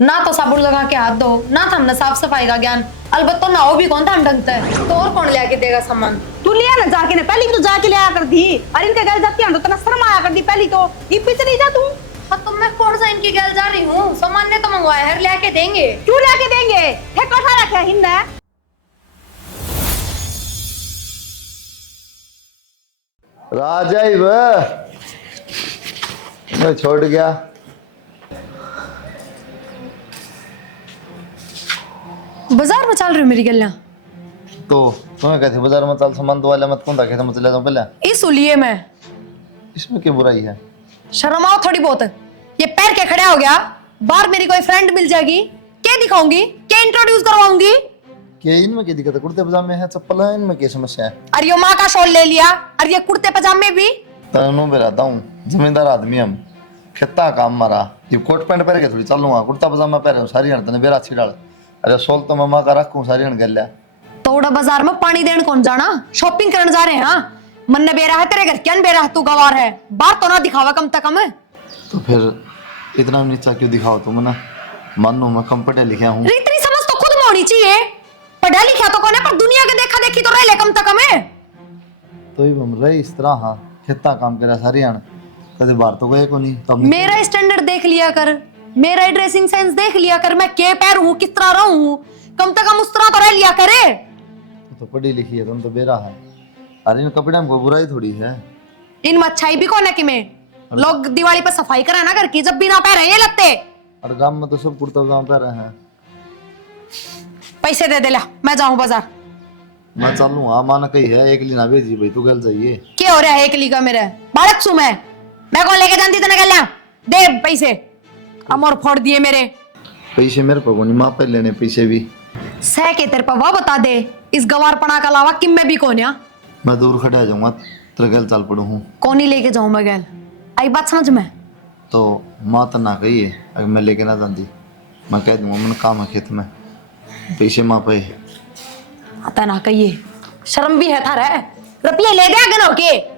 ना तो साबुन लगा के हाथ धो, ना तो हमने साफ सफाई का ज्ञान। अलबत्त तो नाओ भी कौन था हम ढंगते है, तो और कौन लेके देगा सामान? तू लिया ना जाके ना, पहले भी तो जाके ले आया कर दी। अरे इनके घर जाती है तो तना शर्म आया कर दी पहली तो। ये पीछे नहीं जा तू। हाँ तो मैं कौन सा इनकी गैल जा रही हूँ, सामान ने तो मंगवाया है, लेके देंगे। क्यों लेके देंगे? ठेका उठा रखा है हिंदा। राजा ही वह मैं छोड़ गया। बाजार में चल रही मेरी गलियां तो तुम्हें कहते बाजार में चल सामान तो वाले मत कौन था खेत में चले जाऊं पहले। इस लिए मैं इसमें क्या बुराई है? शर्म आओ थोड़ी बहुत। ये पैर के खड़ा हो गया, बाहर मेरी कोई फ्रेंड मिल जाएगी, क्या दिखाऊंगी, क्या इंट्रोड्यूस करवाऊंगी? क्या इनमें क्या दिक्कत है? कुर्ते पजामे हैं, चप्पल है, इनमें क्या समस्या है? अरे यो माँ का शॉल ले लिया, और ये कुर्ते पजामे भी। तनु पे रहता हूँ, जमींदार आदमी हम, खेता काम मारा। ये कोट पैंट पहन के थोड़ी चलूंगा, कुर्ता पजामा पहन सारी हड़ते ने बेरा छिड़ाल। अरे सोल तो मम्मा का रखूं सारी हण गल लिया। तोड़ा बाजार में पानी देने कौन जाना, शॉपिंग करने जा रहे हैं। हाँ मन ने बेरा है तेरे घर, क्या बेरा है, तू गवार है, बाहर तो ना दिखावा कम तक हमें। तो फिर इतना नीचा क्यों दिखाओ तुम ना? मानो मैं कम पढ़ा लिखा हूँ। इतनी समझ तो खुद में होनी चाहिए। पढ़ा लिखा तो कौन है, पर दुनिया के देखा देखी तो रह ले कम तक हमें। तो ही हम रहे इस तरह, हाँ खेता काम करा सारी हण, कदे बाहर तो गए को नहीं। तब मेरा स्टैंडर्ड देख लिया कर, मेरा ड्रेसिंग सेंस देख लिया कर, मैं के पैर हूँ, किस तरह रहूं, कम से कम उस तरह तो रह लिया करे। तो पढ़ी लिखी है तुम तो बेरा है। अरे इन कपड़े में कोई बुराई थोड़ी है। इनमें अच्छाई भी कौन है कि मैं लोग दिवाली पर सफाई करा ना घर की, जब भी ना पहने ये लगते। और गांव में तो सब कुर्ता पजामा पहन रहे हैं। पैसे दे दे ला, मैं जाऊं बाजार। मैं चलूं, हाँ माना कही है एक लीना भेजी भाई, तू गल जाइए। क्या हो रहा है एक ली का मेरे बालक सु मैं कौन लेके जानती तेने गल दे पैसे, अमर फोड़ दिए मेरे पैसे मेरे को नहीं, माँ पे लेने पैसे भी। सह के तेरे पर वह बता दे, इस गवारपना के अलावा किम में भी कौन है? मैं दूर खड़ा जाऊंगा, तेरे गल चल पड़ू हूँ। कौन ही लेके जाऊं मैं गैल, आई बात समझ में? तो माँ तो ना कही है, अगर मैं लेके ना जाती मैं कह दूंगा मैंने काम है खेत में, पैसे माँ पे। आता ना कहिए, शर्म भी है थारा, रुपये ले दे अगन होके।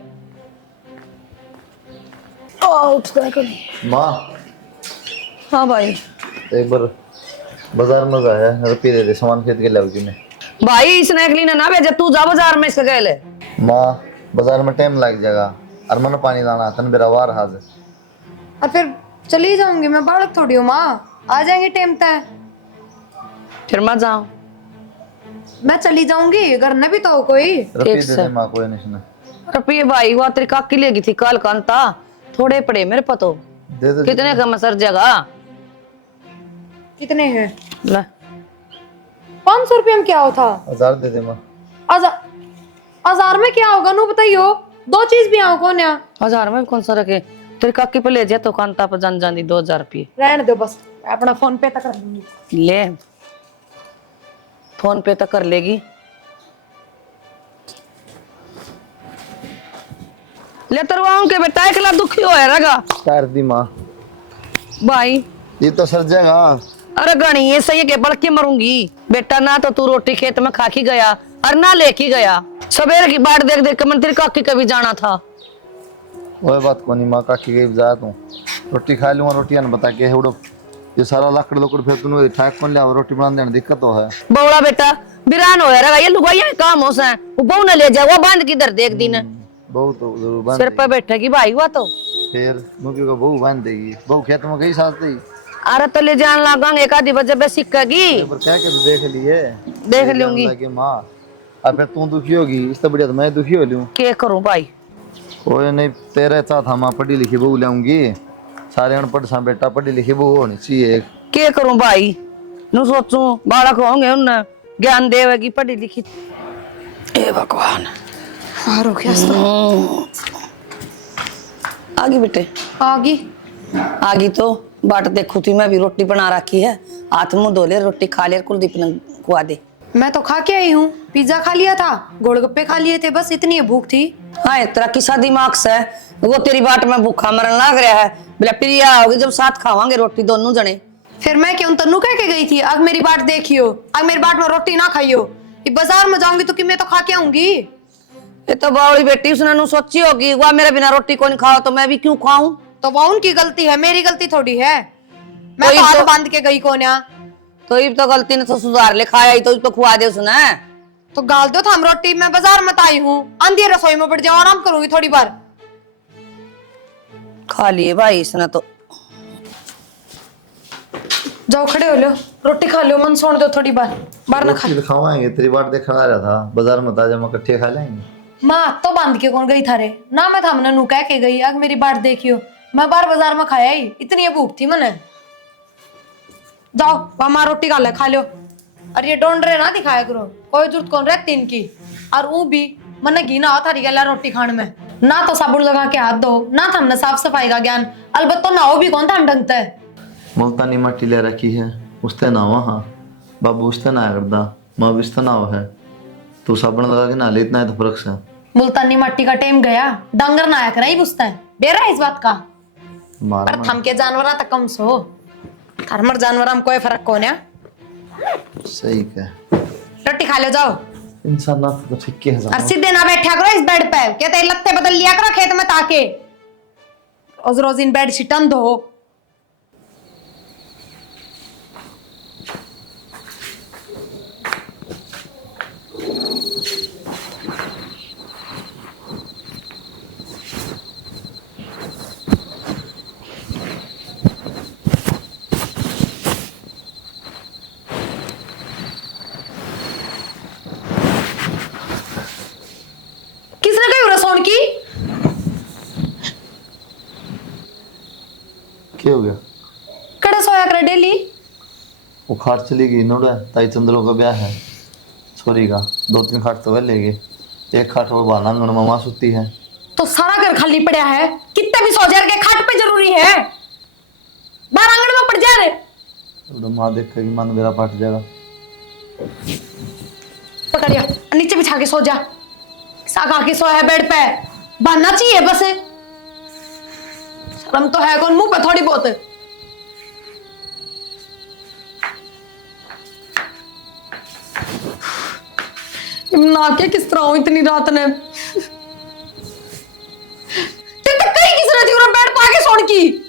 माँ हाँ भाई। एक बार बाजार में जाया रुपये दे दे, सामान खरीद के लाओगी मैं। भाई इसने अगली ने ना भेजे, तू जा बाजार में इसके गए ले। माँ बाजार में टाइम लग जाएगा, और मैंने पानी लाना तन बेरा वार हाजिर। और फिर चली जाऊंगी मैं, बालक थोड़ी हूँ माँ, आ जाएंगे टाइम तक। फिर मैं जाऊं? मैं चली जाऊंगी, घर में भी तो हो कोई। रुपये दे दे माँ, कोई नहीं सुना। रुपये भाई वो तेरी काकी लेगी थी कल कांता, थोड़े पड़े मेरे पतो। दे दे कितने का मसर जगह? कितने हैं? ले 500 रुपये में क्या होता? 1000 दे दे माँ। 1000 में क्या होगा नू बताइयो, दो चीज भी आओ कौन है? 1000 में कौन सा रखे? तेरी काकी पे ले जा तो कांता पर जान जानी 2000 रुपये। रहने दो बस, अपना फोन पे तक कर लूंगी। ले फोन पे तो कर लेगी। ले तरवाऊं के बेटा एकला दुखी होया रहेगा कर दी माँ, भाई। ये तो सर जाएगा। अरे गणी ये सही है कि बढ़ के मरूंगी बेटा, ना तो तू रोटी खेत में खा के गया और ना लेके गया। सवेरे की बाट देख देख के मन तेरी काकी कभी जाना था। वही बात को नहीं माँ, काकी गई जा तू रोटी खा लूंगा, रोटियां न बता के उड़ो ये सारा लकड़ लकड़ फिर तूने ठाक कौन लिया, रोटी बनाने देने दिक्कत तो है। बौड़ा बेटा बिरान होया रहेगा, ये लुगाइया काम हो सा वो बहु न ले जा, वो बांध किधर देख दिन बहुत तो जरूर बांध सिर पर बैठेगी भाई हुआ तो फिर मुझे को बहू बांध देगी, बहू खेत में गई साथ ही। अरे तो ले जान लगा एक आधी बजे बे सिक्केगी। पर क्या के देख लिए, देख लूंगी लगे माँ। अब फिर तू दुखी होगी, इससे बढ़िया तो मैं दुखी हो लूं। क्या करूं भाई? कोई नहीं, तेरे साथ हम पढ़ी लिखी बहू लाऊंगी, सारे अनपढ़ सा बेटा पढ़ी लिखी बहू होनी चाहिए। क्या करूं भाई? नु सोचूं बालक होंगे उन ज्ञान देवेगी पढ़ी लिखी। ए भगवान आगी बेटे आगी तो बाट देखू थी, मैं भी रोटी बना रखी है, हाथ मुंह धो ले, रोटी खा ले, कुलदीप ने खुआ दे। मैं तो खा के आई हूँ, पिज्जा खा लिया था, गोलगप्पे खा लिए थे, बस इतनी भूख थी। हाँ तेरा किसा दिमाग से वो तेरी बाट में भूखा मरन लग रहा है। बोला प्रिया होगी जब साथ खावांगे रोटी दोनों जने। फिर मैं क्यों तन्नू कह के गई थी, अग मेरी बाट देखियो, अग मेरी बाट में रोटी ना खाइयो, ये बाजार में जाऊंगी तो कि मैं तो खा के आऊंगी। ये तो बावड़ी बेटी उसने नु सोची होगी वह मेरे बिना रोटी को नहीं खाओ तो मैं भी क्यों खाऊं। तो वो उनकी गलती है, मेरी गलती थोड़ी है। मैं तो तो ये हाथ तो- बांध के गई कौन या तो ये तो गलती ने तो सुधार ले, खाया ही तो खुआ दे उसने। तो गाल दो थाम रोटी, मैं बाजार मत आई हूँ, आंधी रसोई में बैठ जाओ, आराम करूंगी थोड़ी बार। खा लिए भाई इसने तो। जाओ खड़े हो लो, रोटी खा लो, मन सोने दो थोड़ी बार, बाहर ना खा। रोटी खावाएंगे, तेरी बाट देखने आ रहा था, बाजार में ताजा हम इकट्ठे खा लेंगे। माँ तो बांध के कौन गई थारे ना, मैं थामने नू कह के गई, अग मेरी बाट देखियो, मैं बार बाजार में खाया ही, इतनी भूख थी मने। जाओ वहां रोटी खा ले, खा लो। और ये डोंडरे ना दिखाया करो, कोई जरूरत कौन रहती इनकी। और वो भी मने घी ना हो थारी गला रोटी खाने में, ना तो साबुन लगा के हाथ धो, ना था हमने साफ सफाई का ज्ञान, अलबत्त तो नाओ भी कौन था हम ढंग से। मुल्तानी मट्टी ले रखी है, उसते ना वहाँ बाबू उसते ना करदा, माँ भी उसते ना है, तू साबुन लगा के ना ले, इतना है तो फर्क से। मुल्तानी मट्टी का टेम गया, डांगर ना आया करा ही बुझता है, बेरा है इस बात का। मारा पर थम के जानवर तक कम सो, हरमर जानवर हम कोई फर्क कौन है। सही कह, रोटी खा लो जाओ। इंसान ना तो ठीक है। और सीधे ना बैठा करो इस बेड पे, कहते लत्ते बदल लिया करो खेत में ताके, रोज रोज इन बेड शीटन धो। किसने कही रसोन की? क्या हो गया? कड़े सोया करे डेली? वो खाट चली गई नोड़ा, ताई चंद्रों का ब्याह है छोरी का, 2-3 खाट तो वह ले गए, एक खाट वो बालांगण में माँ सुती है। तो सारा घर खाली पड़ा है, कितने भी सो जा के खाट पे जरूरी है, बाहर आंगन में पड़ जा रे। तो माँ देखेगी मन मेरा फट जाएगा। पकड़िया नीचे बिछा के सो जा, सागा के सोया है बेड पे, बांधना चाहिए बस। शर्म तो है कौन मुंह पे थोड़ी बहुत। ना के किस तरह हो इतनी रात ने, तेरे तक कहीं किस तरह थी बेड पे आके सोने की।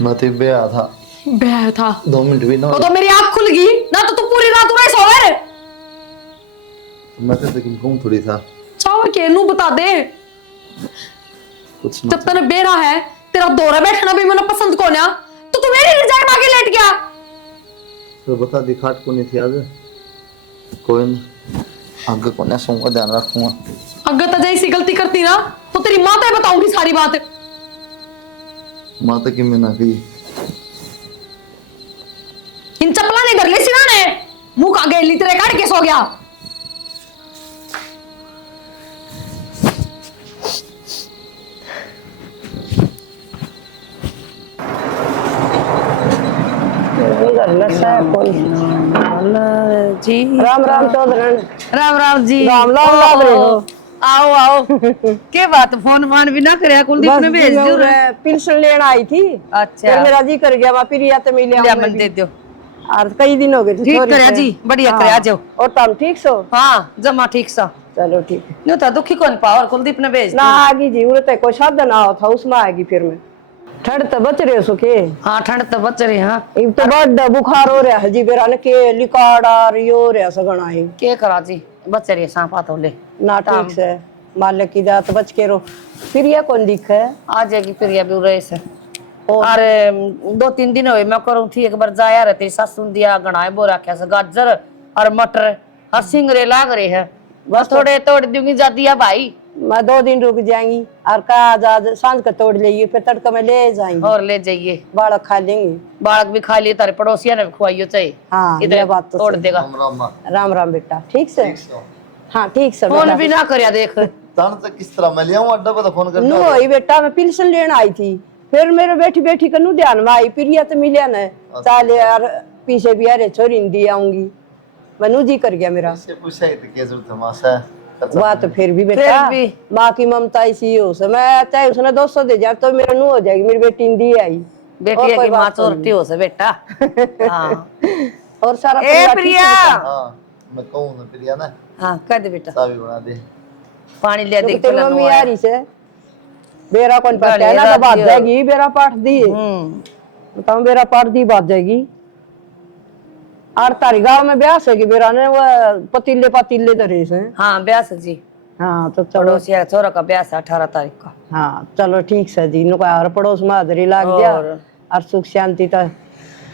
मैं तो ब्याह था, ब्याह था 2 मिनट भी ना वो तो मेरी आंख खुल गई ना, तो तू पूरी रात उड़ा सो गए। मैं तो लेकिन कौन थोड़ी था, चाव के नू बता दे, कुछ जब तने बेरा है तेरा दौरा बैठना भी मैंने पसंद को ना, तो तू मेरी रिजाई मांगे लेट गया। तो बता दी खाट को नहीं थी आज, कोई नहीं आगे को ना सोऊंगा, ध्यान रखूंगा। अगर तजय ऐसी गलती करती ना तो तेरी माँ तो बताऊंगी सारी बात। माँ तो कि मैं ना की इन चपला ने घर ले सिरा ने मुंह का गए लितरे काट के सो गया। जी राम राम चौधरी। राम राम जी। राम राम लाभ रहे हो। आओ आओ। के बात फोन फान भी ना करे, कुलदीप ने भेज दियो रे। मैं पेंशन लेने आई थी, अच्छा फिर मेरा जी कर गया, मैं फिर या तो मिले लिया मन दे दियो। और कई दिन हो गए थे, ठीक छोरी करे से। जी, बढ़िया करे, आ जाओ। और तुम ठीक सो? हाँ जमा ठीक सा। चलो ठीक है। न्यू था दुखी कौन पावर, कुलदीप ने भेज ना दियो। आगी जी उड़ते कोई शब्द ना हो था, उसमें आएगी फिर मैं। ठंड तो बच रहे सो के, हाँ ठंड तो बच रही। हाँ एक तो बड़ा बुखार हो रहा है जी, बेरा ने के लिकाड़ा रियो रहा सगना है के करा जी, बच रही सांपा तो ले ना ठीक से, मालिक की जात बच के रो। फिर ये कौन दिख है? आ जाएगी फिर ये भी रहे से। अरे 2-3 दिन हुए मैं करूँ थी, एक बार जाया रहती सासू दिया गणाए बो रखा से गाजर और मटर और सिंगरे लाग रहे हैं, बस थोड़े तोड़ दूंगी जाती है भाई। मैं 2 दिन रुक जाएंगी और का आज सांझ का तोड़ लेंगे, फिर तड़का में ले जाएंगे और ले जाइए, बालक खा लेंगे। बालक भी खा लिए, तारे पड़ोसिया ने भी खुआइयो चाहिए। हाँ इधर ये बात तो तोड़ सही। देगा। राम राम माँ। राम राम बेटा, ठीक से? हाँ ठीक से फोन बेटा। भी ना कर देख। तान से किस तरह मैं लियाऊं अड्डा पे, तो फोन कर नु होई बेटा, मैं पेंशन लेने आई थी, फिर मेरे बैठी बैठी कनु ध्यान में आई, फिर या तो मिलिया न चाले यार पीछे भी अरे छोरी दी आऊंगी, मनु जी कर गया मेरा। से पूछा ही तो क्या जरूरत है माँ से, बात फिर भी बेटा, फिर भी। माँ की ममता इसी हो से, मैं चाहे उसने 200 दे जा तो मेरा नु हो जाएगी, मेरी बेटी दी आई। बेटी की माँ चोरटी हो से बेटा। हाँ और सारा ए परिवार ठीक प्रिया। है बेटा? हाँ मैं कहूँ ना प्रिया ना, हाँ कह दे बेटा, चाबी बना दे। पानी ले दे। क्योंकि तेरी मम्मी आ रही से बेरा कौन पड़ता है ना, तो बात जाएगी बेरा पाठ दी। बताऊं मेरा पर्दी बात जाएगी और तारी गांव में ब्याह है कि मेरा ने वो पतीले पतीले धरे से। हाँ ब्याह से जी, हाँ तो चलो। पड़ोसी का छोरा का ब्याह से 18 तारीख का। हाँ चलो ठीक से जी, नुका और पड़ोस में हाजरी लाग गया और सुख शांति तो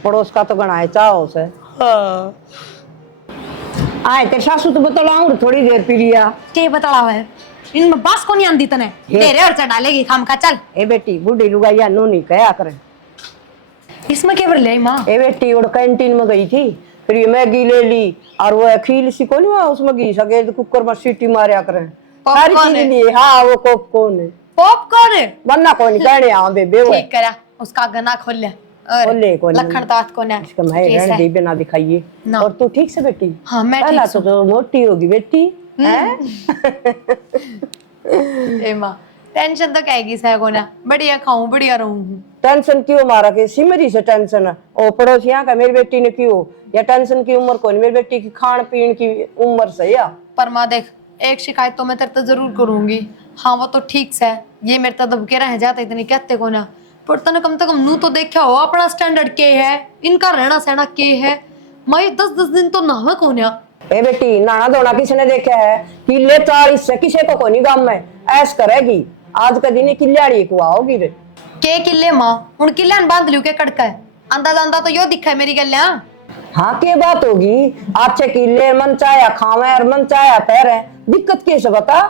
पड़ोस का तो गणाए चाहो से। हाँ आए तेरे सासू तो बतलाऊं थोड़ी देर पिरिया के बतावा है इनमें बास को नहीं आंदी तने तेरे और से डालेगी खाम खा चल। ए बेटी बूढ़ी लुगाइया नो नहीं कहा करे। इसमें क्या ले माँ? ए बेटी वो कैंटीन में गई थी, फिर ये मैगी ले ली और वो खील सी को नहीं हुआ उसमें घी सके कुकर में सीटी मारा करे सारी चीज लिए। हाँ वो पॉपकॉर्न है। पॉपकॉर्न है वरना कौन कहने आ बेबे वो ठीक करा उसका गना खोल ले और खोले कौन लखन तात को ना इसका मैं रहने दे बिना दिखाइए। ना। और तू ठीक से बेटी? हाँ मैं पहला ठीक तो मोटी होगी बेटी हैं। ए माँ टेंशन तो कहेगी सह को ना बढ़िया खाऊं बढ़िया रहूं। टेंशन क्यों मारा के सिमरी से टेंशन है ओ पड़ोसियां का मेरी बेटी ने क्यों या टेंशन की उम्र कौन मेरी बेटी की खान पीन की उम्र से या। पर माँ देख एक शिकायत तो मैं तेरे तो जरूर करूंगी। हाँ वो तो ठीक से ये मेरे तो दबके रह जाते इतनी कहते को ना पर तने कम से कम नू तो देखा हो अपना स्टैंडर्ड के है इनका रहना सहना के है। मैं 10-10 दिन तो नहावे को ना। ए बेटी नाना धोना किसने देखा है किले 40 से किसे को कोनी गांव में ऐस करेगी आज का दिन किल्याड़ी को आओगी रे के किले माँ उन किले बांध लियो के कड़का है अंदाजा अंदा तो यो दिखा है मेरी गल्या। हाँ के बात होगी अच्छे किले मन चाया खावे और मन चाया पैरे दिक्कत कैसे बता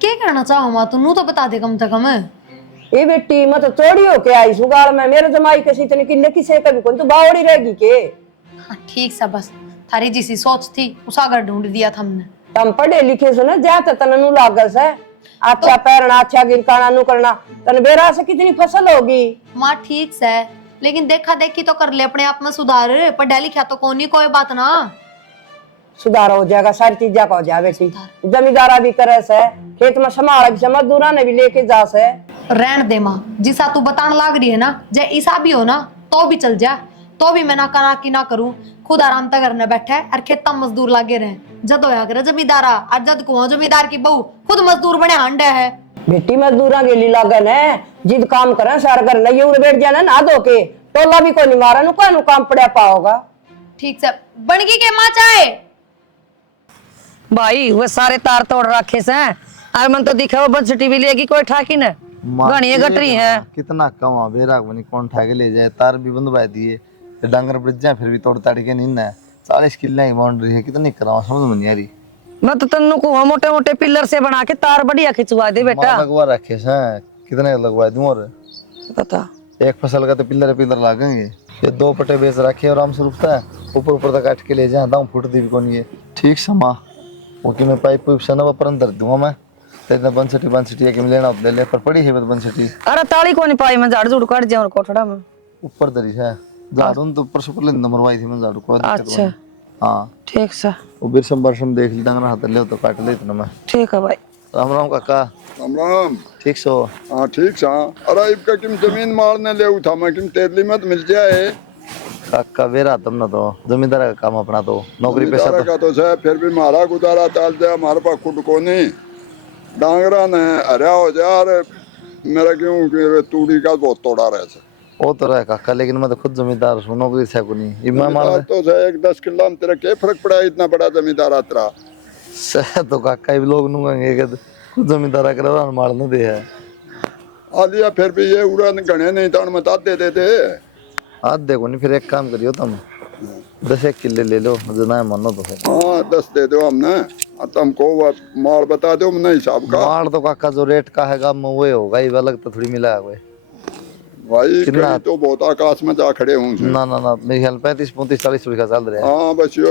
क्या करना चाहो माँ तू नू तो बता दे कम से कम। ए बेटी मैं तो चोरी होके आई सुगाड़ में मेरे जमाई के इतने किले किसे कभी कौन तो बावड़ी रहेगी के। हाँ ठीक सा बस थारी जैसी सोच थी उस आगर ढूंढ दिया था हमने। तम पढ़े लिखे सो ना जाते तननु लागस है अच्छा पैरना अच्छा गिरकाना नु करना तन बेरा से कितनी फसल होगी। माँ ठीक से लेकिन देखा देखी तो कर ले अपने आप में सुधार पढ़ा लिखा तो कौन ही कोई बात ना सुधार हो जाएगा सारी चीजा का हो जाए बेटी जमींदारा भी करे से खेत में समारा भी मजदूरा ने भी लेके जा से। रहन दे माँ जिसा तू बताने लाग रही है ना जे ईसा भी हो ना तो भी चल जा तो भी मैं ना कना की ना करूं खुद आराम तक करने बैठे और खेत में मजदूर लागे रहे जद होया करे जमींदारा और जद को जमींदार की बहू खुद मजदूर बने हांडे है। बेटी मजदूरा के लिए लागन है जिद काम करे सारा घर नहीं उड़ बैठ जाना ना धो के टोला भी कोई नहीं मारा नु काम पड़ा पाओगा। ठीक से बनगी के माँ चाहे भाई वो सारे तार तोड़ रखे से और मन तो दिखा वो बस टीवी लेगी कोई ठाकी न घनी गटरी है कितना कम है बेरा बनी कौन ठा के ले जाए तार भी बंद बा दिए डांगर ब्रिज जाए फिर भी तोड़ ताड़ के नहीं है 40 किले की बाउंड्री है कितनी कराओ समझ में नहीं आ रही। मैं तो तन्नू को मोटे मोटे पिलर से बना के तार बढ़िया खिंचवा दे बेटा। लगवा रखे हैं कितने लगवा दूं और बता एक फसल का तो पिलर पिलर लागेंगे ये 2 पटे बेच रखे और आराम से रुकता है ऊपर ऊपर तक काट के ले जाए दाऊ फुट दी भी कौन ये ठीक समा ओके मैं पाइप पुइप से ना पर अंदर दूंगा मैं इतना बंसटी के लेना ले ले पर पड़ी है बंसटी। अरे ताली को नहीं पाई मैं झाड़ झूड़ काट जाऊं कोठड़ा में ऊपर दरी है झाड़ू तो ऊपर से ले मरवाई थी मैं झाड़ू को। अच्छा हाँ ठीक सा वो बिरसम बरसम देख ली डांगर हाथ ले तो काट ले इतना मैं। ठीक है भाई। राम राम काका। राम राम। ठीक सो हाँ ठीक सा। अरे इबका किम जमीन मारने ले उठा मैं किम तेरली मत मिल जाए काका बेरा तुम ना तो जमींदार का काम अपना तो नौकरी पैसा का तो है फिर भी मारा गुजारा चाल जाए हमारे पास खुद को नहीं डांगरा ने हरिया हो जाए मेरा क्यों तूड़ी का बहुत तोड़ा रहे थे वो तो रहा काका लेकिन मैं तो खुद जमींदार हूँ नौकरी से को नहीं मैं मान तो है 1-10 किलो में तेरा क्या फर्क पड़ा इतना बड़ा जमींदार तेरा सह तो काका भी लोग नूंगे कि खुद जमींदार करा मारने दे है आलिया फिर भी ये उड़ा गणे नहीं था मत दे देते आज देखो नहीं फिर एक काम करियो तुम 10 किले ले लो जना मानो तो फिर। हाँ 10 दे दो हमने तुमको माल बता दो हमने हिसाब का माल तो काका जो रेट का है वो होगा ये अलग तो थोड़ी मिला है भाई कहीं तो बहुत आकाश में जा खड़े हूँ ना ना ना मेरे ख्याल 35-40 रुपए का चल रहा है। हाँ बस यो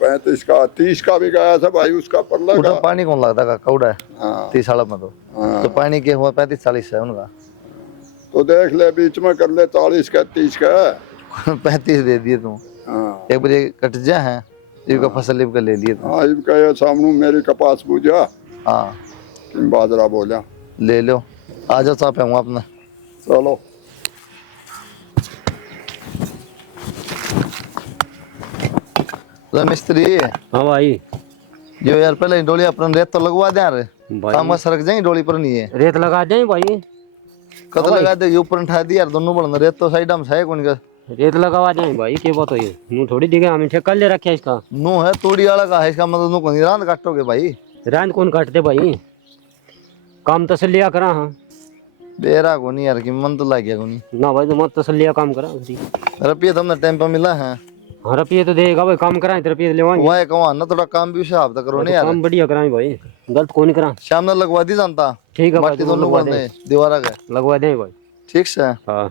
35 का 30 का भी गया था भाई उसका पल्ला का पानी कौन लगता का कौड़ा है हाँ 30 साल में तो पानी के हुआ 35-40 है उनका तो देख ले बीच में कर ले 40 का 30 का 35 दे दिए तुम। हाँ एक बजे कट जा है इनका फसल इनका ले लिए तुम। हाँ इनका ये सामने मेरी कपास पूजा हाँ बाजरा बोला ले लो आ जाओ चापे हूँ अपना चलो मिस्त्री। हाँ भाई जो यार पहले डोली अपन रेत तो लगवा दे यार भाई काम सड़क जाएंगे डोली पर नहीं है रेत लगा दें भाई कत लगा दे ऊपर उठा दी यार दोनों बड़न रेत तो साइड में है कौन का रेत लगवा जाए भाई के बात है नू थोड़ी दिखे हमें ठेका ले रखे इसका नो है तोड़ी वाला का है इसका मतलब नो कौन रात काटोगे भाई रात कौन काटते भाई काम तसलिया करा हाँ बेरा को नहीं यार कि मन तो लग गया को नहीं ना भाई तो मत तसलिया काम करा रुपये तुमने टाइम पे मिला है हाँ रुपये तो देगा भाई काम करा रुपये लेवाएंगे वह कहा ना थोड़ा काम भी हिसाब तक करो नहीं यार काम बढ़िया कराए भाई गलत कौन नहीं करा शाम ने लगवा दी जानता ठीक है भाई माटी दोनों बंदे दीवारा का लगवा दें भाई ठीक से हाँ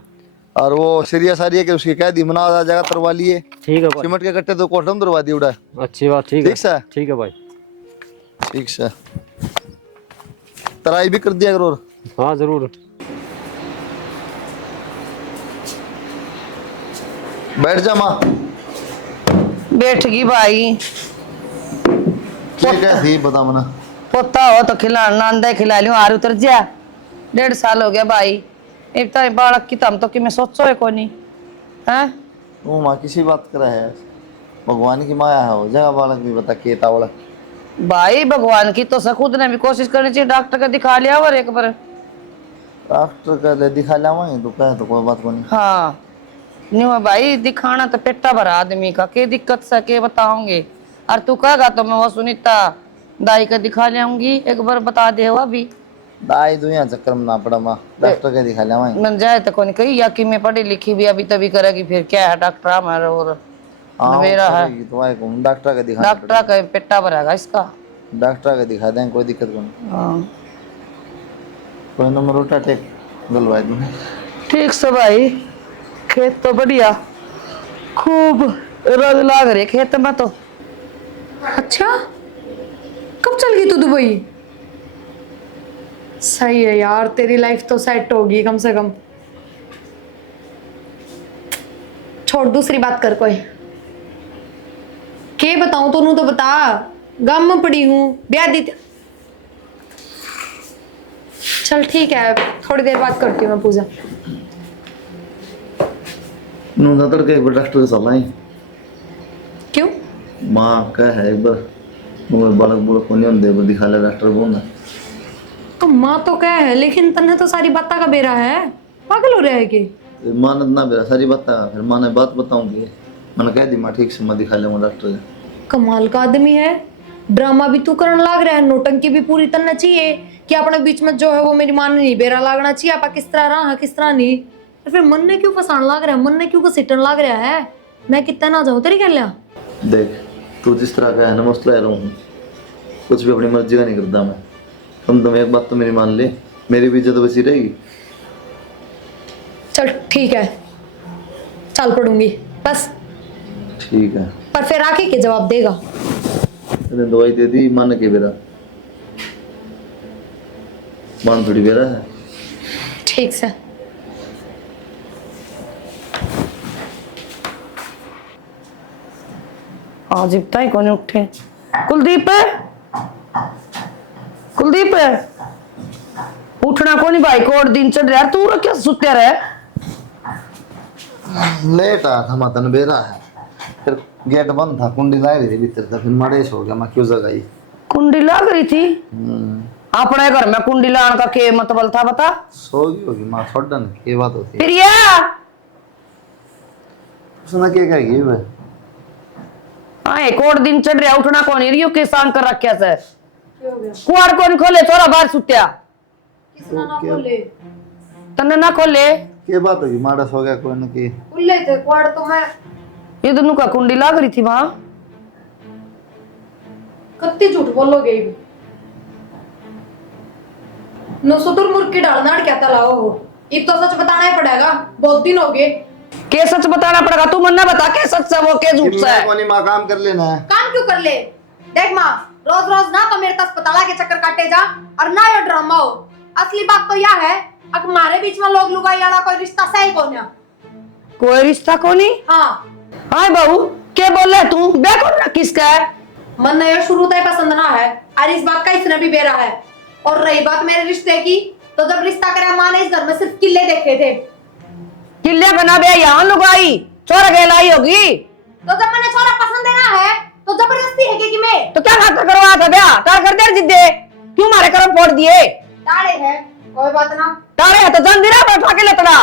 और वो सीरिया सारी है कि उसकी कह दी मना आ जाएगा तरवा लिए ठीक है भाई सिमट के कट्टे तो कोठम दरवा दी उड़ा अच्छी बात ठीक है ठीक से ठीक है भाई ठीक से तराई भी कर दिया करो हाँ जरूर बैठ जा माँ बैठ गई भाई ठीक है थी बता मना पोता हो तो खिला नांदा खिला लियो आर उतर जा 1.5 साल हो गया भाई एक तो बालक की तम तो कि मैं सोचो है कोनी हैं वो माँ किसी बात करा है भगवान की माया है वो जगह बालक भी बता केता वाला भाई भगवान की तो खुद ने भी कोशिश करनी चाहिए डॉक्टर का दिखा लिया और एक बार डॉक्टर का ले दिखा लावा तो कहे तो कोई बात को नहीं हाँ नहीं भाई दिखाना तो पेटा भरा आदमी का के दिक्कत से के बताओगे और तू कहेगा तो मैं वो सुनीता दाई का दिखा लाऊंगी एक बार बता दे अभी दाई दुनिया चक्कर में ना पड़ा माँ डॉक्टर का दिखा लावा मन जाए तो कौन कही या कि मैं पढ़ी लिखी भी अभी तभी करेगी फिर क्या है डॉक्टर हमारा और मेरा है तो आए को डॉक्टर का दिखा डॉक्टर का पेटा भरेगा इसका डॉक्टर का दिखा दें कोई दिक्कत को नहीं हाँ कोई नंबर उठा टेक गलवाए दूँ ठीक से भाई खेत तो बढ़िया खूब रंग लाग रहे खेत में तो अच्छा कब चल गई तू दुबई सही है यार तेरी लाइफ तो सेट होगी कम से कम छोड़ दूसरी बात कर कोई के बताऊं तू तो बता गम में पड़ी हूं ब्याह दी चल ठीक है थोड़ी देर बात करती हूँ मैं पूजा नू ना तड़के एक बार डॉक्टर के सलाह क्यों माँ का है एक बार वो बालक बुलक को नहीं होंगे वो दिखा ले डॉक्टर बोलना तो माँ तो क्या है लेकिन तन्ने तो सारी बातें का बेरा है पागल हो रहा है कि माँ ने ना बेरा सारी बात फिर माँ ने बात बताऊंगी मैंने कह दी माँ ठीक से मैं दिखा लूंगा डॉक्टर कमाल का आदमी है ड्रामा भी तू करने लाग रहा है नोटंकी भी पूरी तन्ने चाहिए कि अपने बीच में जो है वो मेरी माँ ने नहीं बेरा लागना चाहिए आप किस तरह रहा किस तरह नहीं तो फिर मन ने क्यों फसान लाग रहा है मन ने क्यों घसीटन लाग रहा है मैं कितना ना जाऊँ तेरी कह लिया देख तू जिस तरह का है ना मैं उस तरह रहा हूँ कुछ भी अपनी मर्जी का नहीं करता मैं तुम एक बात तो मेरी मान ले मेरी भी इज्जत बची रहेगी चल ठीक है चल पड़ूंगी बस ठीक है पर फिर आके के जवाब देगा मैंने दवाई दे दी मान के बेरा मान थोड़ी बेरा है ठीक से आज इतना ही कौन उठे कुलदीप कुलदीप उठना को नहीं भाई को और दिन चढ़ रहा तू क्या सुत्या रहे लेट आया था माता ने बेरा है फिर गेट बंद था कुंडी लाई रही भीतर था फिर मरेश हो गया मैं क्यों जगाई कुंडी लाग रही थी अपने घर में कुंडी लाने का के मतलब था बता सो गई होगी माँ छोड़न ये बात होती है प्रिया उसने क्या कहेगी वे हाँ एक और दिन चढ़ रहा उठना कौन रियो के सांग कर रखा से कुआर कौन खोले थोड़ा बाहर सुत्या तन्ने ना खोले ये बात होगी मारा सो गया कोई न की खुले थे क्वाड तो मैं ये दोनों का कुंडी लाग रही थी वहां कत्ती झूठ बोलोगे नो सुतुर मुर्गी डालना क्या तलाओ हो एक तो सच बताना ही पड़ेगा बहुत दिन हो गए के सच बताना पड़ेगा तू मन ना बता के सच से वो के झूठ से है कोनी माँ काम कर लेना है काम क्यों कर ले देख माँ रोज रोज ना तो मेरे अस्पताल के चक्कर काटे जा और ना ये ड्रामा हो असली बात तो यह है अब हमारे बीच में लोग लुगाई वाला कोई रिश्ता सही कौन है कोई रिश्ता को नहीं हाँ हाँ बहू क्या बोल रहे तू बेकौन ना किसका है मन ने ये शुरू तय पसंद ना है और इस बात का इसने भी बेरा है और रही बात मेरे रिश्ते की तो जब रिश्ता करा माँ ने इस घर में सिर्फ किले देखे थे किले बना बे यहाँ लुगाई छोरा गहलाई होगी तो जब मैंने छोरा पसंद है ना है तो जबरदस्ती है कि मैं तो क्या खातर करवाया था ब्याह तार कर दे जिद्दे क्यों मारे कर्म फोड़ दिए डाले है कोई बात ना। तारे है तो जन दिरा बैठा के लतड़ा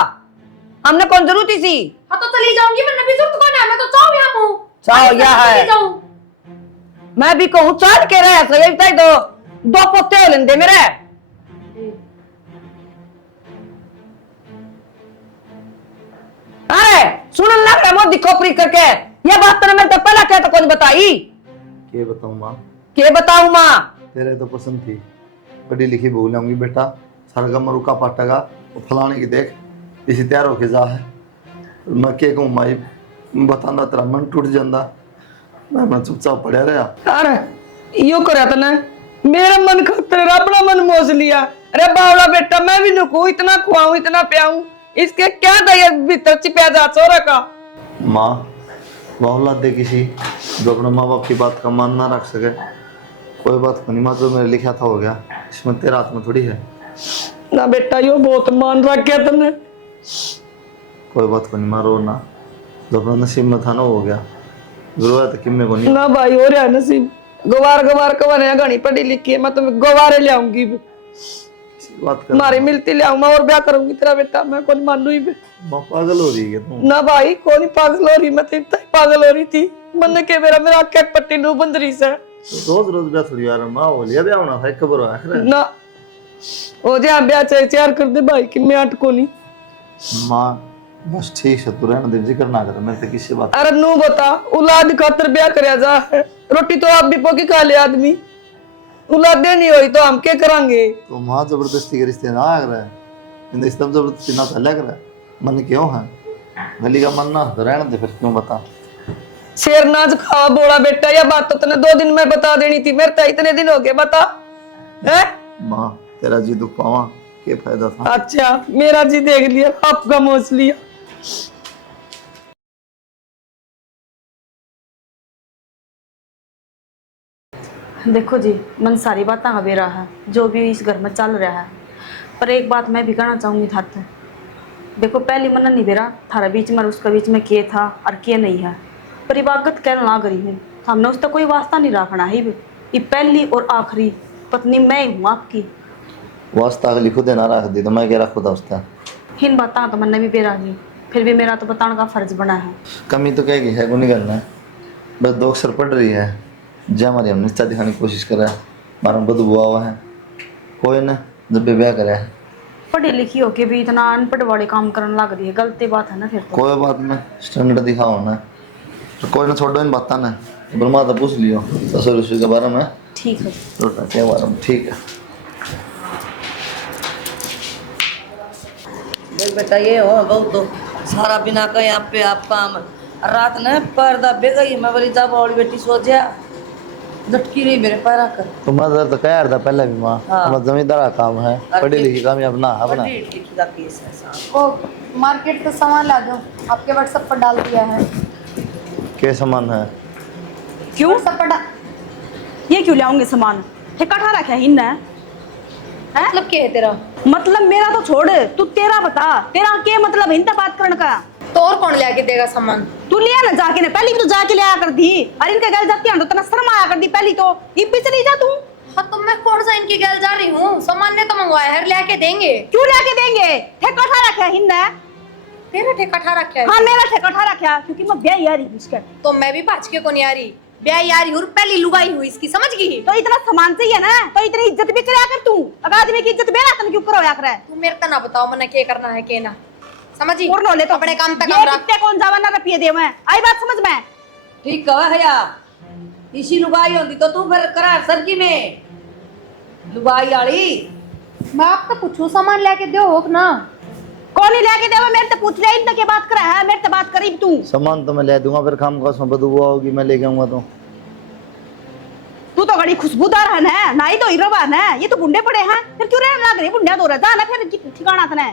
हमने कौन जरूरत सी। हाँ तो चली जाऊंगी, मैंने भी जरूरत कौन है, मैं तो चाहूँ यहाँ हूँ। चाहो या है मैं भी कहूँ चाल के रहे सही तक दो दो पोते हो लेंदे मेरे। अरे सुनन लग रहा मोदी खोपरी करके ये बात तो मैंने तो पहला क्या तो कौन बताई। के बताऊं माँ, के बताऊं माँ। तेरे तो पसंद थी, पढ़ी लिखी भूल जाऊंगी बेटा, सरगम रुका पाटेगा वो फलाने की देख इसी तैयार होके जा है। मैं के कहूँ माई, बताना तेरा मन टूट जाता, मैं चुपचाप पड़े रहा। अरे यो करे तो ना मेरा मन खातर अपना मन मोस लिया। अरे बावला बेटा मैं भी नुकू इतना खुआऊं इतना प्याऊं इसके क्या दया भीतर चिपया जा छोरा का। माँ वो औलाद दे किसी जो अपने माँ बाप की बात का मान ना रख सके, कोई बात नहीं माँ, जो मेरे लिखा था हो गया, इसमें तेरा हाथ में थोड़ी है। ना बेटा यो बहुत मान रख गया तुमने। कोई बात नहीं माँ, रो ना, जो अपना नसीब में था ना हो गया, रोया तो किम्मे को नहीं। ना भाई हो रहा नसीब गवार गवार कवाने घनी पढ़ी लिखी है मैं तुम्हें गवारे ले आऊंगी बात कर मारी मिलती ले आऊंगा और ब्याह करूंगी तेरा बेटा मैं कौन मानू ही। माँ पागल हो रही है तुम। ना भाई कौन पागल हो रही मैं तो इतना ही पागल हो रही थी मन के मेरा आंखें पट्टी नु बंद रही से। रोज रोज ब्याह थोड़ी यार, माँ हो लिया ब्याह होना है खबर है ना ओ जा ब्याह चाहे चार कर दे भाई कि मैं अटको नहीं। माँ बस ठीक है, तू रहने दे, जिक्र ना कर, मैं तो किसी बात। अरे नू बता औलाद खातर ब्याह करया जा है, रोटी तो आप भी पोकी खा ले आदमी, औलाद नहीं हुई तो हम क्या करेंगे। तो माँ जबरदस्ती के रिश्ते ना आ रहा है, इन रिश्ते में जबरदस्ती ना चला कर मन क्यों है, गली का मन ना तो रहने दे, फिर क्यों बता। शेर नाज खावा बोला बेटा या बात तो तने 2 दिन में बता देनी थी, मेरे तो इतने दिन हो गए बता है। माँ तेरा जी दुख पावा क्या फायदा था। अच्छा मेरा जी देख लिया आपका मोच लिया। देखो जी मन सारी बातें हवे रहा है जो भी इस घर में चल रहा है, पर एक बात मैं भी कहना चाहूँगी थाते। देखो पहली मन नहीं बेरा थारा बीच में और उसका बीच में के था और के नहीं है, पर इबागत कहना ना करी हूँ, हमने उसका कोई वास्ता नहीं रखना है। ये पहली और आखिरी पत्नी मैं ही हूँ आपकी। वास्ता अगली खुद ना रख दी तो मैं क्या रखूँ था उसका। इन बातें तो मैंने भी बेरा जी, फिर भी मेरा तो बताने का फर्ज बना है। कमी तो कहेगी है, गुनी करना है, बस 2 अक्षर पढ़ रही है, जहाँ हमारी हम निष्ठा दिखाने की कोशिश कर रहा है, हमारा बदू हुआ हुआ है, कोई ना जब भी ब्याह करे। पढ़ी लिखी होके भी इतना अनपढ़ वाले काम करने लग रही है, गलती बात है ना फिर तो। कोई बात नहीं, स्टैंडर्ड दिखाओ ना, तो कोई ना छोड़ो इन बात ना, ब्रह्मा तो पूछ लियो ससुर के बारे में, ठीक है रोटा के बारे में, ठीक है। देख बेटा ये हो बहुत तो सारा बिना कहीं आप पे आप काम रात ने पर्दा बेगई मैं बोली जा बोल बेटी सो जा झटकी रही मेरे पैरा कर। तुम्हारा तो कह रहा था पहले भी माँ, हमारा जमींदार का काम है, पढ़ी लिखी काम अपना अपना। बड़ी लिखी का केस है साहब। वो मार्केट से सामान ला दो, आपके व्हाट्सएप पर डाल दिया है। क्या सामान है? क्यों व्हाट्सएप पर ये क्यों लाऊंगे सामान, ठेका रखा है इन मतलब क्या है तेरा? मतलब मेरा तो छोड़, तू तेरा बता, तेरा क्या मतलब हिंदा बात करने का। तो और कौन लाके देगा सामान? तू लिया ना जाके ने, पहले भी तो जाके लिया कर दी, अरे इनके गल जाती है तो तना शर्म आया कर दी पहली तो, ये भी चली जा तू। हाँ तो मैं कौन सा इनकी गल जा रही हूँ, सामान ने तो मंगवाया है, लाके देंगे। क्यों लाके देंगे, ठेका रखा है हिंदा। तेरा ठेका ठा रखा है? हाँ मेरा ठेका रखा, क्योंकि मैं ब्याह यारी इसका। तो मैं भी भाज के को नहीं आ रही, ब्याह यारी हूँ, पहली लुगाई हूँ इसकी, समझ गई? तो इतना सामान चाहिए ना, तो इतनी इज्जत भी कराया कर तू, अगर आदमी की इज्जत बेरा तन क्यों करवाया करे। तू मेरे को ना बताओ मैंने क्या करना है क्या ना, समझी? और लो ले तो अपने काम तक ये कितने कौन जावा ना रपिए दे, मैं आई बात समझ में। ठीक कहा है या इसी लुगाई होती तो तू फिर करा सरकी में लुगाई आड़ी। मैं आपसे पूछूं सामान लेके दो ना? कौन ही लेके देवा, मेरे से पूछ ले, इनसे क्या बात करा है, मेरे से बात करी तू। सामान तो मैं ले दूंगा, फिर खाम का उसमें बदबू होगी, मैं लेके आऊंगा तो। तू तो बड़ी खुशबूदार है ना, नाई तो हीरोबार ना, ये तो बुंडे पड़े हैं, फिर क्यों रहने लग रही बुंडा दो रहा ना, फिर ठिकाना था ना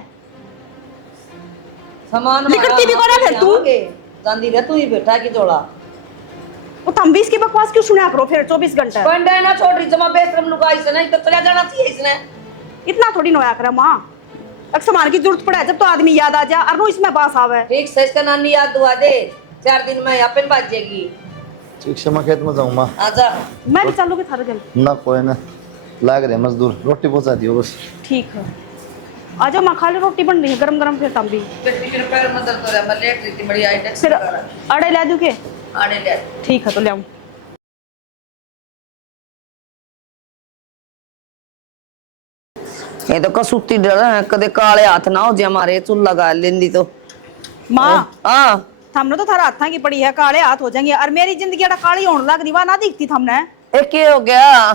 सामान लिखती भी कौन है फिर तू? चांदी रे तू ही बैठा की जोड़ा वो थम्बीस की बकवास क्यों सुना करो फिर 24 घंटे। पंडे ना छोड़ रही जमा बेशरम लुगाई से, नहीं तो चला जाना चाहिए इसने। इतना थोड़ी नोया करे माँ, एक सामान की जरूरत पड़े जब तो आदमी याद आ जा, और नो इसमें पास आवे। ठीक से इसका नानी याद दुआ दे, 4 दिन में अपन बाज जाएगी। ठीक से मैं खेत में जाऊँ माँ। आजा मैं भी चलूंगी थारे गल। ना कोई ना, लाग रहे मजदूर, रोटी पहुंचा दियो बस। ठीक है आ जाओ माँ, खा लो, रोटी बन रही है गरम गरम, फिर तम भी बेटी मेरे पैर में दर्द हो रहा है, मैं लेट रही थी, बड़ी आई टैक्सी फिर अड़े ला दूँ के? आने ले। ठीक है तो ले आऊँ। ये तो कसूती डर है, कदे काले हाथ ना हो जाए हमारे, चूल्हा लगा लेंदी तो। माँ हाँ थमने तो थारा हाथा की पड़ी है, काले हाथ हो जाएंगे, और मेरी जिंदगी अड़ा काली होने लग रही, वह ना दिखती थमने क्या हो गया?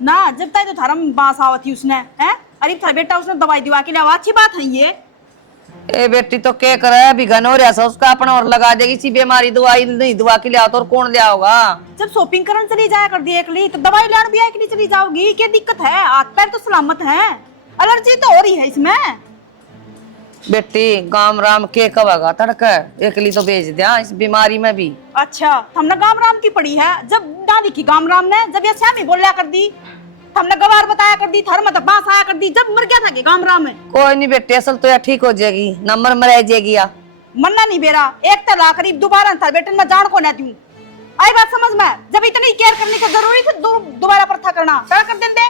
ना, जब तक तो थारा बांस आवत थी उसने, है अरे थारा बेटा उसने दवाई दिवा के लिया, अच्छी बात है ये। ए बेटी तो क्या करे, अभी घन हो रहा उसका अपना और लगा देगी, इसी बीमारी दवाई नहीं दवा के लिया तो और कौन लिया होगा? जब शॉपिंग करने चली जाया कर दी एकली, तो दवाई लेने भी एकली चली जाओगी, क्या दिक्कत है? हाथ पैर तो सलामत है, एलर्जी तो हो रही है इसमें। बेटी गाम राम के कवागा तड़क, एकली तो भेज दिया इस बीमारी में भी। अच्छा हमने गाम राम की पड़ी है, जब दादी की गाम राम ने, जब ये श्यामी बोलिया कर दी, हमने गवार बताया कर दी, थर मत बांस आया कर दी, जब मर गया था कि गाम राम में। कोई नहीं बेटी, असल तो यार ठीक हो जाएगी, नंबर में रह जाएगी या मन्ना नहीं बेरा, एक तला करीब दोबारा था बेटन में जान को ना दूं, आई बात समझ में? जब इतनी केयर करने की जरूरी थी दोबारा प्रथा करना, क्या कर देंगे?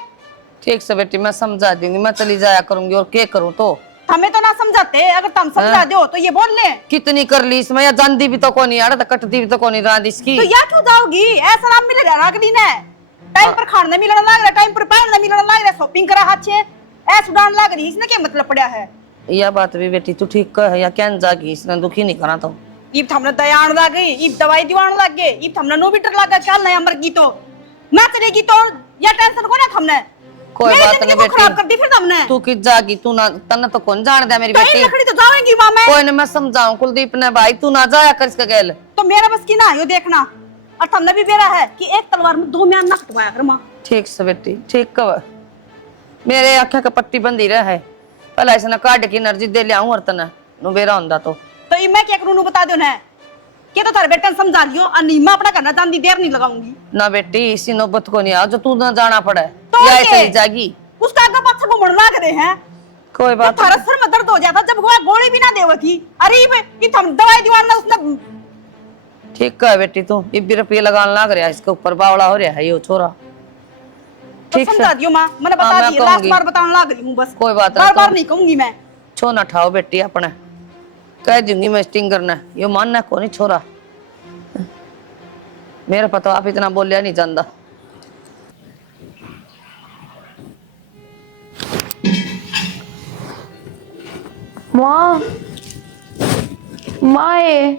ठीक से बेटी मैं समझा दूंगी, मैं चली जाया करूंगी और क्या करूं तो। हमें तो ना समझाते, अगर तुम समझा दो तो ये बोल ले। कितनी कर ली इसमें, या जानती भी तो कौन यार, कटती भी तो कौन रात इसकी। तो या क्यों जाओगी? ऐसा नाम मिले रहा अगली ने, टाइम पर खाने मिलने लग रहा, टाइम पर पहनने मिलने लग रहा, शॉपिंग करा हाथ से ऐसा उड़ान लग रही, इसने क्या मतलब पड़ा है? यह बात भी बेटी तू ठीक कह, या क्या जागी, इसने दुखी नहीं करा तो। इब हमने दयान लग गई, इब दवाई दीवान लग गए, इब हमने नो बीटर लगा, चल नया मर गई तो मैं चलेगी तो या टेंशन को ना हमने, कोई बात नहीं बेटी, खराब कर दी फिर हमने। तू किस जागी, तू ना तन्ने तो कौन जान दे मेरी बेटी। लकड़ी तो जाएंगी मां मैं, कोई नहीं मैं समझाऊं कुलदीप ने, भाई तू ना जाया कर इसका गैल। तो मेरा बस की ना यो देखना, और हमने भी बेरा है कि एक तलवार में दो म्यान ना कटवाया कर मां। ठीक से बेटी ठीक कह, मेरे आंखें का पट्टी बंदी रहे, पहले इसने काट की एनर्जी दे लिया हूं, और तने नु बेरा हुंदा तो ये मैं क्या करूं बता दो ना, कि तो तारे बेटे ने समझा लियो, अनीमा अपना करना जानती, देर नहीं लगाऊंगी ना बेटी, इसी नौबत को नहीं आ जो तू ना जाना पड़े, तो या ये? ऐसे ही जागी। उसका आगे पाछा घूमने लग रहे हैं, कोई बात थारा सर में दर्द हो जाता, जब वो गोली भी ना देव थी, अरे ये हम दवाई दीवान ना उसने। ठीक कह बेटी, तू इब्बी रुपये लगाने लग रहा है, इसके ऊपर बावड़ा हो रहा है ये छोरा। तो ठीक समझा से दियो मां, मैंने हाँ, बता मैं दिया, लास्ट कहूंगी। बार बताने लग रही हूं बस, कोई बात बार बार तो नहीं कहूंगी मैं। छो ना ठाओ बेटी अपने, कह दूंगी मैं स्टिंगर ने, ये मानना को नहीं छोरा, मेरे पता आप इतना बोलिया नहीं जानता। माँ माए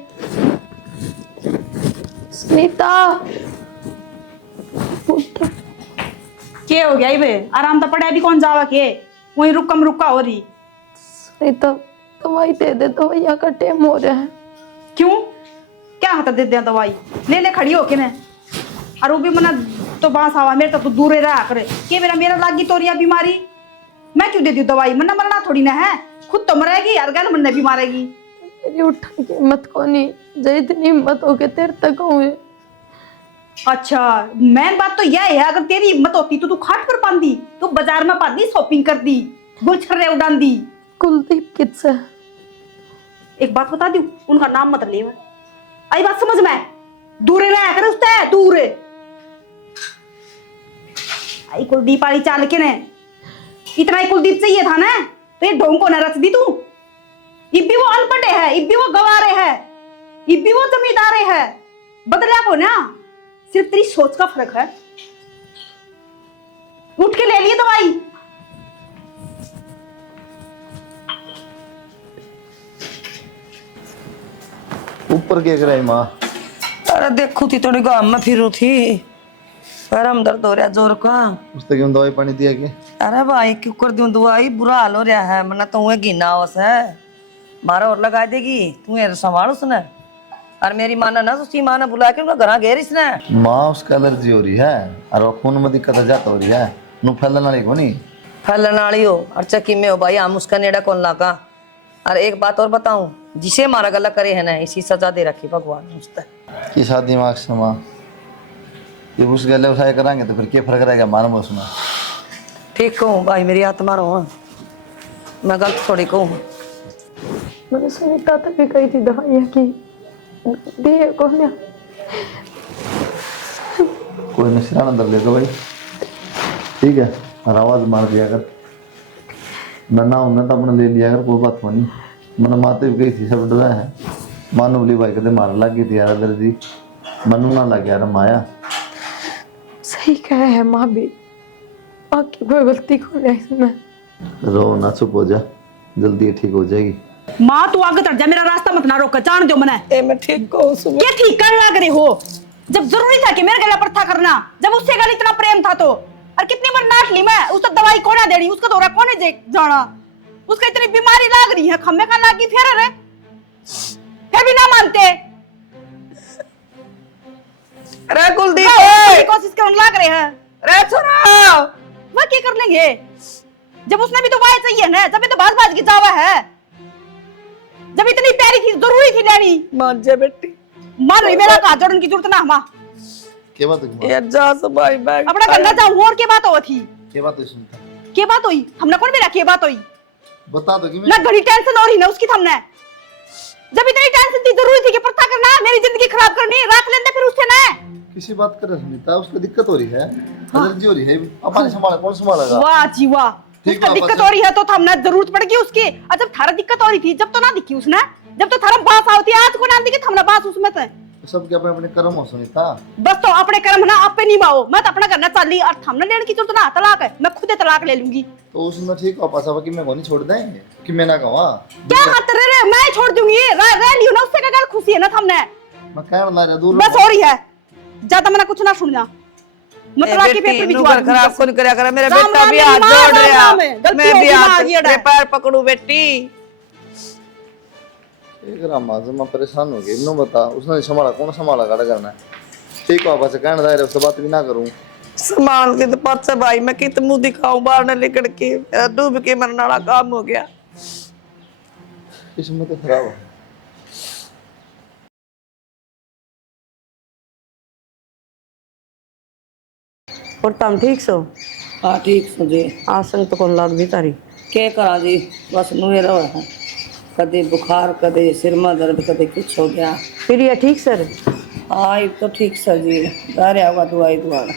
सुनीता, क्या हो गया ये? आराम तो पड़ा, अभी कौन जावा के वहीं रुका हो रही। सुनीता दवाई दे दे, दवाइयाँ का टाइम हो रहा है। क्यों क्या हाथ दे दिया दवाई, ले ले खड़ी हो के ने, और वो भी मना तो बांस आवा, मेरे तो दूर रहा करे के मेरा लागी तोरिया बीमारी, मैं क्यों दे दी दवाई? मन्ना मरना थोड़ी ना है, खुद तो मरेगी और गल मन्ने भी मारेगी। मेरी उठने की हिम्मत को नहीं, जब इतनी हिम्मत हो के तेरे तक हुए। अच्छा मेन बात तो यह है, अगर तेरी हिम्मत होती तो तू खाट पर पांदी, तू बाजार में पादी, शॉपिंग कर दी, गुलछर्रे उड़ान दी। कुलदीप किससे? एक बात बता दूं, उनका नाम मत ले, आई बात समझ में? दूर रहा कर उससे, दूर आई कुलदीप वाली चाल के ने, इतना ही कुलदीप चाहिए था ना, तो ये ढोंग को न रच दी तू। इब्बी वो अनपढ़ है, इब्बी वो गवारे है, इब्बी वो जमींदारे है, बदला को ना, सिर्फ तेरी सोच का फर्क है। उठ के ले लिए दवाई। ऊपर क्या करे माँ? अरे देखू थी थोड़ी गांव में फिरू थी, पैरम दर्द हो रहा जोर का। उससे क्यों दवाई पानी दिया कि? अरे भाई क्यों कर दूं दवाई, बुरा हाल हो रहा है, मना तो गिना होस है, मारा और लगा देगी, तू ये संभाल उसने। और मेरी माँ ने ना उसकी माँ ने बुला के उनका घर घेर इसने। माँ उसका एलर्जी हो रही है और वो खून में दिक्कत जाता हो रही है, नु फैलने वाली को नहीं फैलन वाली हो और चक्की में हो भाई, हम उसका नेड़ा कौन लागा। और एक बात और बताऊं, जिसे मारा गला करे है ना, इसी सजा दे रखी भगवान ने उसने। कि शादी दिमाग से माँ, ये उस गले उठाए कराएंगे तो फिर क्या फर्क रहेगा मालूम है उसमें? ठीक कहूँ भाई, मेरी आत्मा रो, मैं गलत थोड़ी कहूँ। मैंने सुनीता तक भी कही थी दवाइयाँ की, दिए को ना। कोई नहीं, सिराना अंदर ले लो भाई, ठीक है, और आवाज मार दिया कर। नन्ना होना तो अपने ले लिया अगर कोई बात होनी। मन माते भी गई थी सब डरा है। मानो बोली भाई कदे मार लग गई थी यार दर्जी, मनु ना लग यार माया। सही कहा है माँ भी, माँ की कोई गलती को नहीं इसमें। रो ना, चुप हो जा, जल्दी ये ठीक हो जाएगी। माँ तू आगे चढ़ जा, मेरा रास्ता मत ना रोक, जान दो मने। ए मैं ठीक को सुबह क्या ठीक कर लग रहे हो? जब जरूरी था कि मेरे गला पर था करना, जब उससे गल इतना प्रेम था तो। और कितनी बार नाट ली मैं, उसको दवाई कौन देनी, उसका दौरा कौन जाना, उसका इतनी बीमारी लाग रही है, खम्मे का लागी फिर भी ना मानते। अरे कुलदीप कोशिश करने लग रहे हैं। अरे सुनो, वह क्या कर लेंगे जब उसने भी तो वाय चाहिए ना, जब तो बाज बाज की जावा है, जब इतनी प्यारी थी जरूरी थी लेनी। मान जा बेटी, मान रही मेरा हाथ जोड़ने की जरूरत ना हमा। क्या बात है? ये जा सब भाई बैग अपना करना जाऊं और क्या बात हो थी? क्या बात है सुनता? क्या बात हुई? हमने कौन मेरा क्या बात हुई? बता दो कि ना मैं घड़ी टेंशन हो रही ना उसकी हमने, जब इतनी टेंशन थी जरूरी थी कि पता करना, मेरी जिंदगी खराब करनी, राख लेते फिर उससे ना। किसी बात कर रहा सुनीता, उसको दिक्कत हो रही है, एलर्जी हो रही है, अपन संभाला कौन संभालेगा? वाह जी वाह, ठीक उसका बात दिक्कत है। हो रही है तो हमने जरूरत पड़ गई उसकी। और जब थारा दिक्कत हो रही थी, जब तो ना दिखी उसने, जब तो थारा बात आती आज को ना दिखी हमने बात उसमें थे। सबके अपने अपने कर्म हो सुनीता। बस तो अपने कर्म ना आप पे नहीं बाओ, मैं तो अपना करना चाली और हमने लेने की जरूरत ना, तलाक है, मैं खुद तलाक ले लूंगी। तो उसमें ठीक हो पासा कि मैं को नहीं छोड़ देंगे कि मैं ना कहूँ। क्या हाथ रे मैं छोड़ दूंगी, रह लियो ना उससे, क्या खुशी है ना हमने, मैं कहने ला रहा दूर बस हो रही है, ज्यादा मैंने कुछ ना सुनना। मतलब की पेपर भी जुआ खराब कौन करया करे, मेरा राम बेटा राम भी मेरी हाथ माँ, जोड़ राम रहा, राम है, गलती मैं भी होगी, हाथ माँ, ये तेरे पैर पकड़ू बेटी। एक राम आज मैं परेशान हो गई। इन्हों बता उसने नहीं संभाला, कौन संभाला गाड़ा करना है? ठीक हो पासा कहने ला रहा उससे बात भी ना करूँ। संभाल के तो पास भाई, मैं कित मुंह दिखाऊं बाहर न निकल के, मेरा डूब के मरने वाला काम हो गया। किस्मत खराब है। और तुम ठीक सो? हाँ ठीक सो जी। आसन तो कौन लाग भी तारी? क्या करा जी, बस नुए रहा है, कदे बुखार, कदे सिर में दर्द, कदे कुछ हो गया। फिर ये ठीक सर? हाँ ये तो ठीक सर जी, जा रहा होगा दवाई दुआना।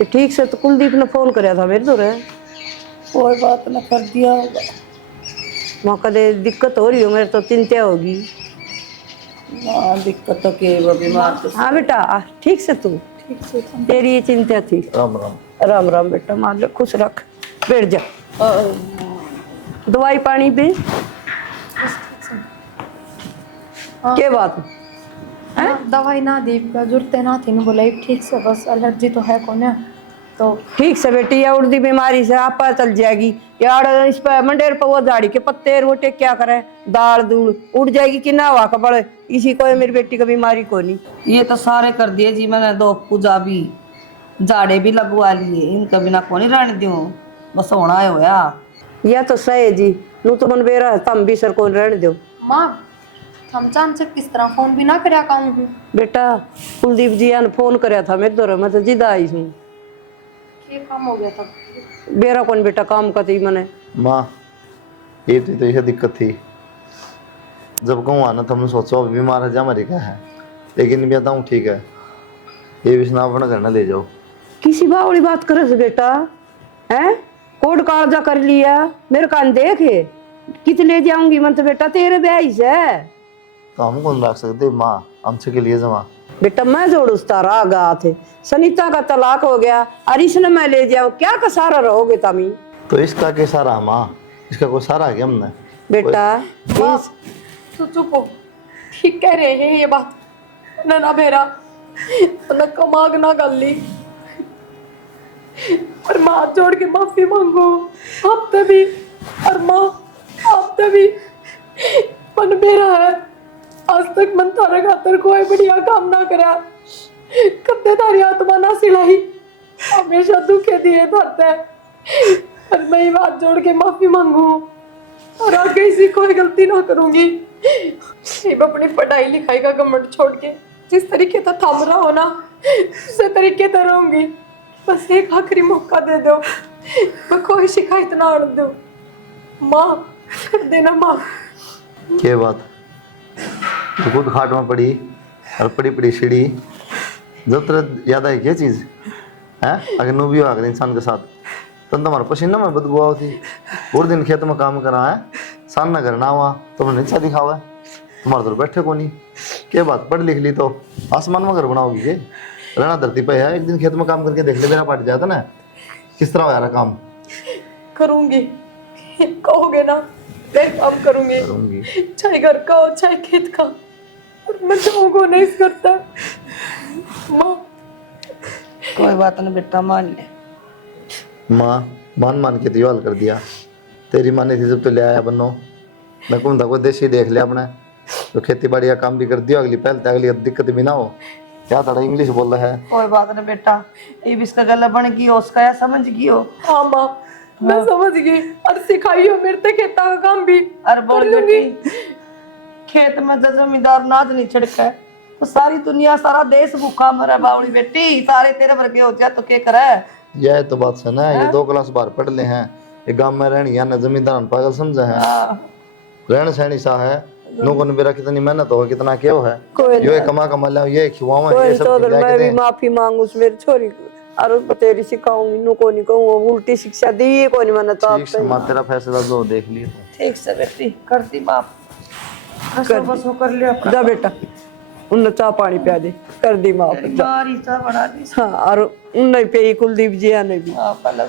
ये ठीक से तो कुलदीप ने फोन कराया था मेरे तो रे, कोई बात न कर दिया होगा। वहाँ कदे दिक्कत हो रही हो, मेरे तो चिंता होगी। हाँ दिक्कत तो के वो बीमार तो। हाँ बेटा ठीक से तू, तेरी ये चिंता थी। राम राम। राम राम बेटा, मान ले, खुश रख, बैठ जा। दवाई पानी पे के बात दवाई ना दी का जरूरत ना थी ना, बोला ठीक से, बस एलर्जी तो है कौन है तो। ठीक से बेटी, या उड़दी बीमारी से आप पता चल जाएगी यार। इस पर मंडेर पर वो झाड़ी के पत्ते रोटे क्या करे, दाल दूल उड़ जाएगी कि ना हुआ कपड़, इसी को है मेरी बेटी का बीमारी को नहीं। ये तो सारे कर दिए जी मैंने, दो पूजा भी, झाड़े भी लगवा लिए, इनका बिना कौन रहने दूं, बस होना है होया। या तो सही है जी, नू तो मन बेरा तम भी सर को रहने दो। माँ हम चांद से किस तरह फोन भी ना करया कहूँ। बेटा कुलदीप जी ने फोन कराया था मेरे तो, मैं तो जिदा आई हूँ। ये काम हो गया था बेरा कौन बेटा काम का थी मैंने। माँ ये तो यह दिक्कत थी, जब कहूँ आना तो हमने सोचा अभी बीमार है जा मरी क्या है, लेकिन भी आता हूँ ठीक है, ये विश्ना अपना करना ले जाओ। किसी बावड़ी बात करे से बेटा, हैं कोड कागजा कर लिया, मेरे कान देखे कित ले जाऊंगी मन तो बेटा, तेरे ब्याह से तो हम कौन रख सकते माँ, हमसे के लिए जमा। बेटा मैं जोड़ उस तारा गा थे, सनीता का तलाक हो गया और इसने मैं ले जाऊं, क्या का सारा रहोगे तमी? तो इसका क्या सारा माँ, इसका कोई सारा है क्या हमने? बेटा तो चुप हो, ठीक कह रहे हैं ये बात, ना बेरा न कमाग ना गली, पर माँ हाथ जोड़ के माफी मांगो आप तभी, और माँ आप तभी मन मेरा है, आज तक मन थारा खातर कोई बढ़िया काम ना करा, कद्दे तारी आत्मा ना सिलाई, हमेशा दुखे दिए धरते, पर मैं ही हाथ जोड़ के माफी मांगू और आगे इसी कोई गलती ना करूंगी। मैं अपनी पढ़ाई लिखाई का घमंड छोड़ के जिस तरीके से थम रहा हो ना, उसी तरीके से रहूंगी, बस एक आखिरी मौका दे दो, मैं कोई शिकायत ना आने दो, माँ कर देना माँ। क्या बात, तो खुद खाट में पड़ी और पड़ी पड़ी सीढ़ी, जब तेरा याद आई क्या चीज़ है, अगर नू भी हो अगर इंसान के साथ तन तुम्हारा पसीना में बदबू होती। पूरे दिन खेत में काम करा है, सान ना करना हुआ तुमने नीचा दिखावा है। तुम्हारे तो बैठे को नहीं, क्या बात पढ़ लिख ली तो आसमान में घर बनाओगी के? रहना धरती पे है, एक दिन खेत में काम करके देख ले, मेरा पाट जाता ना किस तरह हो यार काम। करूंगी, कहोगे ना मैं काम करूंगी, करूंगी। चाहे घर का हो चाहे खेत का, और मैं जाऊंगा नहीं करता। माँ कोई बात नहीं बेटा, मान ले। माँ मान मान के दीवाल कर दिया, तेरी माँ ने थी जब तो ले आया बनो। मैं कहूँ था कोई देशी देख लिया अपने, तो खेती बाड़ी का काम भी कर दिया, अगली पहल अगली दिक्कत भी ना हो। क्या थोड़ा इंग्लिश बोल रहा है। कोई बात नहीं बेटा, ये भी इसका गला बन गई हो, उसका या समझ गई हो। हाँ माँ मैं समझ गई, और सिखाई हो मेरे ते खेता का काम भी। अरे बोल बेटी, खेत में जो जमींदार नाज नहीं छिड़का है तो सारी दुनिया सारा देश भूखा मरे बावली बेटी, सारे तेरे वर्गे हो जाए तो क्या करे। यह तो बात है ना, ये 2 क्लास बाहर पढ़ ले हैं, ये गांव में रहनी या न जमींदार पागल समझा है। रहन सहनी सा है, लोगों ने मेरा कितनी मेहनत हो, कितना क्या है, ये कमा कमा लिया, ये खिलावा, ये सब तो खिला मैं के भी दे। माफी मांगू उस मेरी छोरी को, और बतेरी सिखाऊंगी, नु को नहीं कहूँ, उल्टी शिक्षा दी को नहीं मैंने तो ठीक से माँ तेरा फैसला जो देख लिया। ठीक से बेटी कर दी माफ, बस वो कर लिया। जा बेटा उन चाह पानी पिया दे, कर दी माफ। बारी सा बना दी। हाँ और उन नहीं पे कुलदीप जी ने भी। हाँ पहले